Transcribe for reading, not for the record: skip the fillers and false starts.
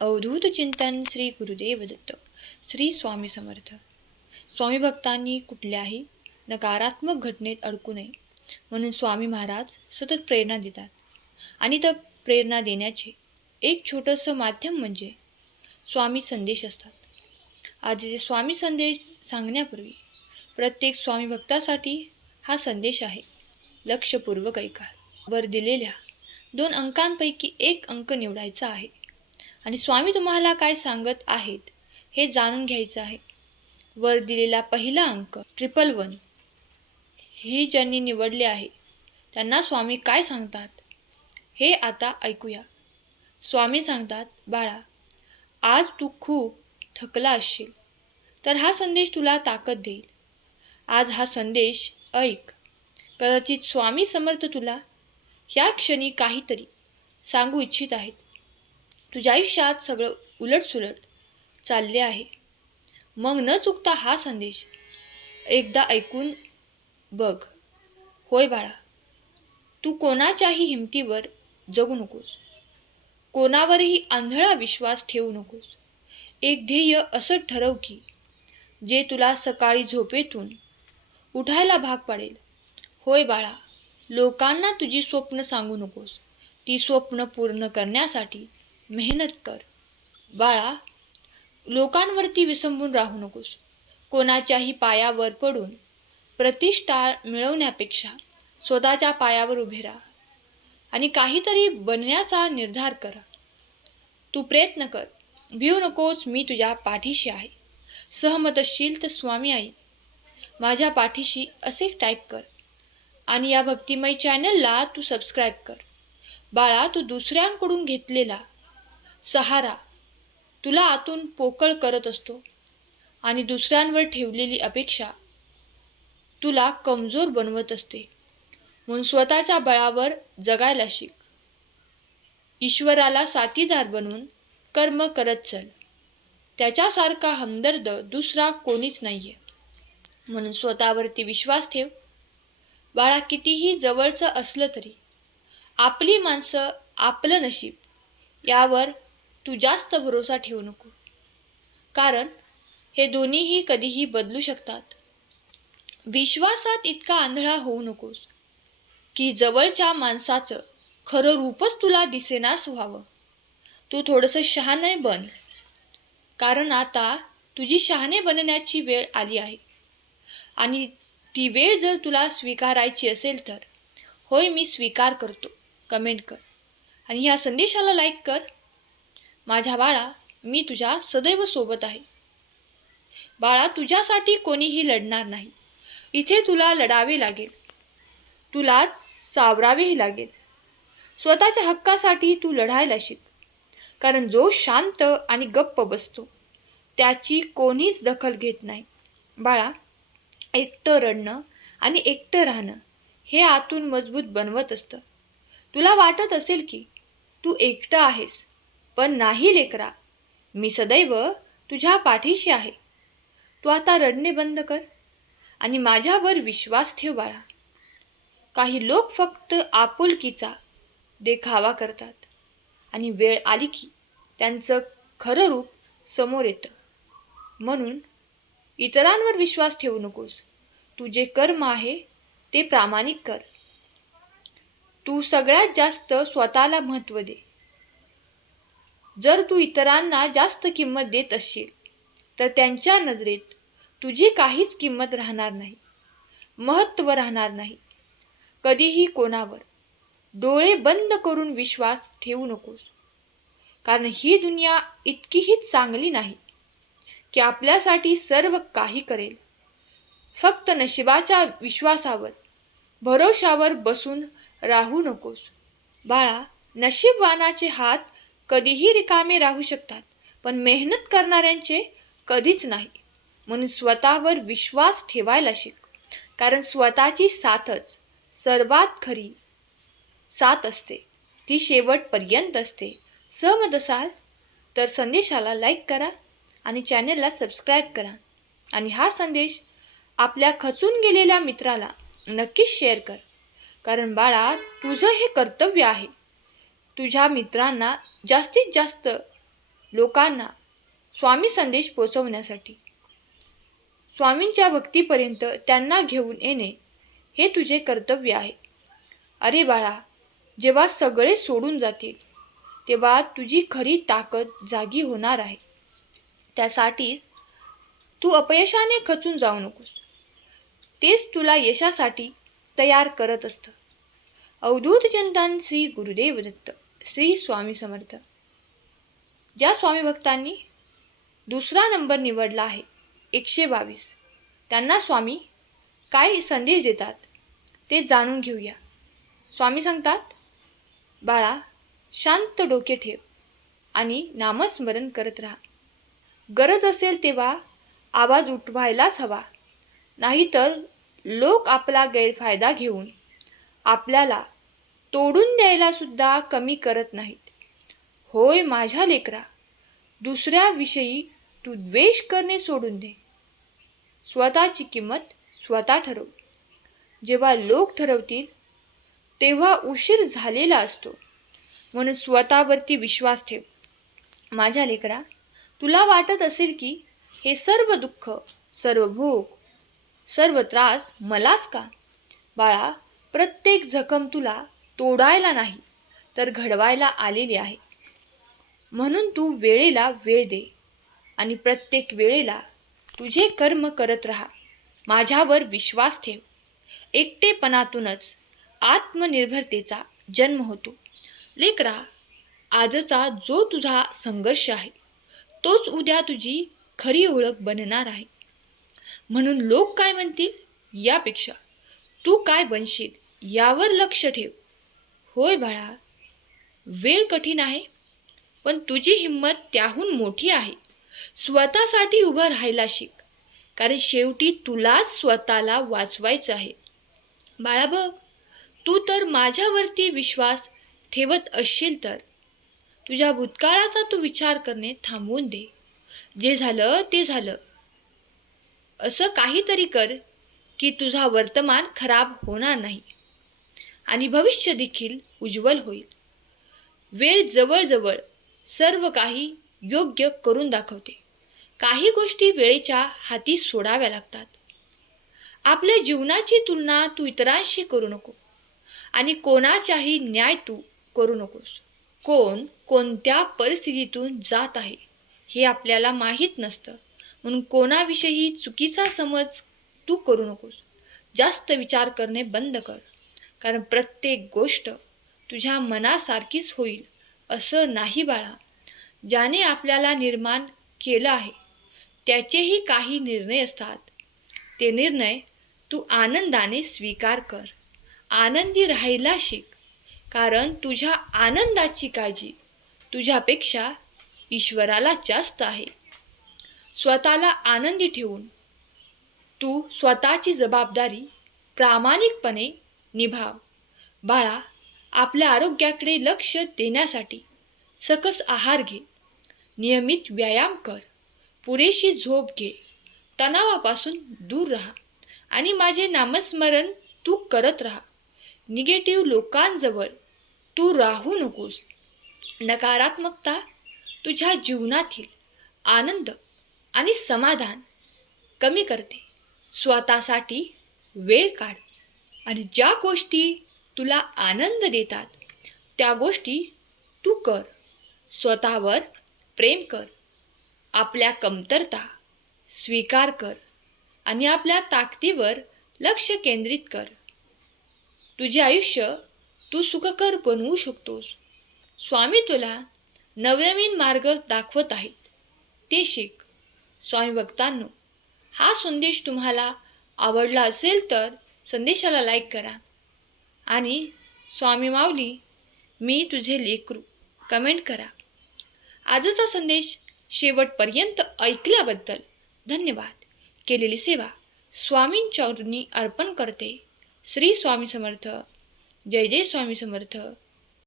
अवधूत चिंतन श्री गुरुदेव दत्त. श्री स्वामी समर्थ. स्वामी भक्तांनी कुठल्याही नकारात्मक घटनेत अडकू नये म्हणून स्वामी महाराज सतत प्रेरणा देतात. आणि त्या प्रेरणा देण्याचे एक छोटंसं माध्यम म्हणजे स्वामी संदेश असतात. आजचे स्वामी संदेश सांगण्यापूर्वी प्रत्येक स्वामी भक्तासाठी हा संदेश आहे. लक्षपूर्वक ऐका. वर दिलेल्या 2 अंकांपैकी एक अंक निवडायचा आहे आणि स्वामी तुम्हाला काय सांगत आहेत हे जाणून घ्यायचं आहे. वर दिलेला पहिला अंक 111 ही ज्यांनी निवडले आहे त्यांना स्वामी काय सांगतात हे आता ऐकूया. स्वामी सांगतात, बाळा, आज तू खूप थकला असशील तर हा संदेश तुला ताकद देईल. आज हा संदेश ऐक. कदाचित स्वामी समर्थ तुला ह्या क्षणी काहीतरी सांगू इच्छित आहेत. तुझ्या आयुष्यात सगळं उलटसुलट चालले आहे. मग न चुकता हा संदेश एकदा ऐकून बघ. होय बाळा, तू कोणाच्याही हिमतीवर जगू नकोस. कोणावरही आंधळा विश्वास ठेवू नकोस. एक ध्येय असं ठरव की जे तुला सकाळी झोपेतून उठायला भाग पाडेल. होय बाळा, लोकांना तुझी स्वप्न सांगू नकोस. ती स्वप्न पूर्ण करण्यासाठी मेहनत कर. बाळा, लोकांवरती विसंबून राहू नकोस. कोणाच्याही पायावर पडून प्रतिष्ठा मिळवण्यापेक्षा स्वतःच्या पायावर उभे राहा आणि काहीतरी बनण्याचा निर्धार करा. तू प्रयत्न कर, भिवू नकोस. मी तुझ्या पाठीशी आहे. सहमत असशील तर स्वामी आई माझ्या पाठीशी असे टाईप कर आणि या भक्तिमय चॅनलला तू सबस्क्राईब कर. बाळा, तू दुसऱ्यांकडून घेतलेला सहारा तुला आतून पोकळ करत असतो आणि दुसऱ्यांवर ठेवलेली अपेक्षा तुला कमजोर बनवत असते. म्हणून स्वतःच्या बळावर जगायला शिक. ईश्वराला साथीदार बनून कर्म करत चल. त्याच्यासारखा हमदर्द दुसरा कोणीच नाहीये. म्हणून स्वतःवरती विश्वास ठेव. बाळा, कितीही जवळचं असलं तरी आपली माणसं, आपलं नशीब यावर तू जास्त भरोसा ठेवू नको. कारण हे दोन्हीही कधीही बदलू शकतात. विश्वासात इतका आंधळा होऊ नकोस की जवळच्या माणसाचं खरं रूपच तुला दिसेनास व्हावं. तू थोडंसं शहाणे बन. कारण आता तुझी शहाणे बनण्याची वेळ आली आहे आणि ती वेळ जर तुला स्वीकारायची असेल तर होय मी स्वीकार करतो कमेंट कर आणि ह्या संदेशाला लाईक कर. माझ्या बाळा, मी तुझ्या सदैव सोबत आहे. बाळा, तुझ्यासाठी कोणीही लढणार नाही. इथे तुला लढावे लागेल. तुला सावरावेही लागेल. स्वतःच्या हक्कासाठी तू लढायला शिक. कारण जो शांत आणि गप्प बसतो त्याची कोणीच दखल घेत नाही. बाळा, एकटं रडणं आणि एकटं राहणं हे आतून मजबूत बनवत असतं. तुला वाटत असेल की तू एकटं आहेस, पण नाही लेकरा, मी सदैव तुझ्या पाठीशी आहे. तू आता रडणे बंद कर आणि माझ्यावर विश्वास ठेव बाळा. काही लोक फक्त आपुलकीचा देखावा करतात आणि वेळ आली की त्यांचं खरं रूप समोर येतं. म्हणून इतरांवर विश्वास ठेवू नकोस. तू जे कर्म आहे ते प्रामाणिक कर. तू सगळ्यात जास्त स्वतःला महत्त्व दे. जर तू इतरांना जास्त किंमत देत असशील तर त्यांच्या नजरेत तुझी काहीच किंमत राहणार नाही, महत्त्व राहणार नाही. कधीही कोणावर डोळे बंद करून विश्वास ठेवू नकोस. कारण ही दुनिया इतकीही चांगली नाही की आपल्यासाठी सर्व काही करेल. फक्त नशिबाच्या विश्वासावर, भरोशावर बसून राहू नकोस. बाळा, नशीबवानाचे हात कधीही रिकामे राहू शकतात, पण मेहनत करणाऱ्यांचे कधीच नाही. म्हणून स्वतःवर विश्वास ठेवायला शिक. कारण स्वतःची साथच सर्वात खरी साथ असते. ती शेवटपर्यंत असते. सहमत असाल तर संदेशाला लाईक करा आणि चॅनलला सबस्क्राईब करा आणि हा संदेश आपल्या खचून गेलेल्या मित्राला नक्कीच शेअर कर. कारण बाळा, तुझं हे कर्तव्य आहे तुझ्या मित्रांना जास्तीत जास्त लोकांना स्वामी संदेश पोचवण्यासाठी. स्वामींच्या भक्तीपर्यंत त्यांना घेऊन येणे हे तुझे कर्तव्य आहे. अरे बाळा, जेव्हा सगळे सोडून जातील तेव्हा तुझी खरी ताकद जागी होणार आहे. त्यासाठीच तू अपयशाने खचून जाऊ नकोस. तेच तुला यशासाठी तयार करत असतं. अवधूत चिंतन श्री गुरुदेव दत्त. श्री स्वामी समर्थ. ज्या स्वामी भक्तांनी दुसरा नंबर निवडला आहे 122, त्यांना स्वामी काय संदेश देतात ते जाणून घेऊया. स्वामी सांगतात, बाळा, शांत डोके ठेव आणि नामस्मरण करत राहा. गरज असेल तेव्हा आवाज उठवायलाच हवा, नाहीतर लोक आपला गैरफायदा घेऊन आपल्याला तोडून द्यायला सुद्धा कमी करत नाहीत. होय माझ्या लेकरा, दुसऱ्याविषयी तू द्वेष करणे सोडून दे. स्वतःची किंमत स्वतः ठरव. जेव्हा लोक ठरवतील तेव्हा उशीर झालेला असतो. म्हणून स्वतःवरती विश्वास ठेव. माझ्या लेकरा, तुला वाटत असेल की हे सर्व दुःख, सर्व भूक, सर्व त्रास मलाच का? बाळा, प्रत्येक जखम तुला तोडायला नाही तर घडवायला आलेली आहे. म्हणून तू वेळेला वेळ दे आणि प्रत्येक वेळेला तुझे कर्म करत राहा. माझ्यावर विश्वास ठेव. एकटेपणातूनच आत्मनिर्भरतेचा जन्म होतो. लेकरा, आजचा जो तुझा संघर्ष आहे तोच उद्या तुझी खरी ओळख बनणार आहे. म्हणून लोक काय म्हणतील यापेक्षा तू काय बनशील यावर लक्ष ठेव. होय बाळा, वेळ कठीण आहे, पण तुझी हिंमत त्याहून मोठी आहे. स्वतःसाठी उभं राहायला शिक, कारण शेवटी तुलाच स्वतःला वाचवायचं आहे. बाळा बघ, तू तर माझ्यावरती विश्वास ठेवत असशील तर तुझ्या भूतकाळाचा तू विचार करणे थांबवून दे. जे झालं ते झालं. असं काहीतरी कर की तुझा वर्तमान खराब होणार नाही आणि भविष्य देखील उज्ज्वल होईल. वेळ जवळजवळ सर्व काही योग्य करून दाखवते. काही गोष्टी वेळेच्या हाती सोडाव्या लागतात. आपल्या जीवनाची तुलना तू इतरांशी करू नको आणि कोणाचाही न्याय तू करू नकोस. कोण कोणत्या परिस्थितीतून जात आहे हे आपल्याला माहीत नसतं. म्हणून कोणाविषयी चुकीचा समज तू करू नकोस. जास्त विचार करणे बंद कर, कारण प्रत्येक गोष्ट तुझ्या मनासारखीच होईल असं नाही बाळा. ज्याने आपल्याला निर्माण केलं आहे त्याचेही काही निर्णय असतात. ते निर्णय तू आनंदाने स्वीकार कर. आनंदी राहायला शिक, कारण तुझ्या आनंदाची काळजी तुझ्यापेक्षा ईश्वराला जास्त आहे. स्वतःला आनंदी ठेवून तू स्वतःची जबाबदारी प्रामाणिकपणे निभाव. बाळा, आपल्या आरोग्याकडे लक्ष देण्यासाठी सकस आहार घे, नियमित व्यायाम कर, पुरेशी झोप घे, तणावापासून दूर राहा आणि माझे नामस्मरण तू करत राहा. निगेटिव्ह लोकांजवळ तू राहू नकोस. नकारात्मकता तुझ्या जीवनातील आनंद आणि समाधान कमी करते. स्वतःसाठी वेळ काढ आणि ज्या गोष्टी तुला आनंद देतात त्या गोष्टी तू कर. स्वतःवर प्रेम कर, आपल्या कमतरता स्वीकार कर आणि आपल्या ताकदीवर लक्ष केंद्रित कर. तुझे आयुष्य तू सुखकर बनवू शकतोस. स्वामी तुला नवनवीन मार्ग दाखवत आहेत, ते शिक. स्वामी भक्तांनो, हा संदेश तुम्हाला आवडला असेल तर संदेशाला लाईक करा आणि स्वामी माऊली मी तुझे लेकरू कमेंट करा. आजचा संदेश शेवटपर्यंत ऐकल्याबद्दल धन्यवाद. केलेली सेवा स्वामींच्या चरणी अर्पण करते. श्री स्वामी समर्थ. जय जय स्वामी समर्थ.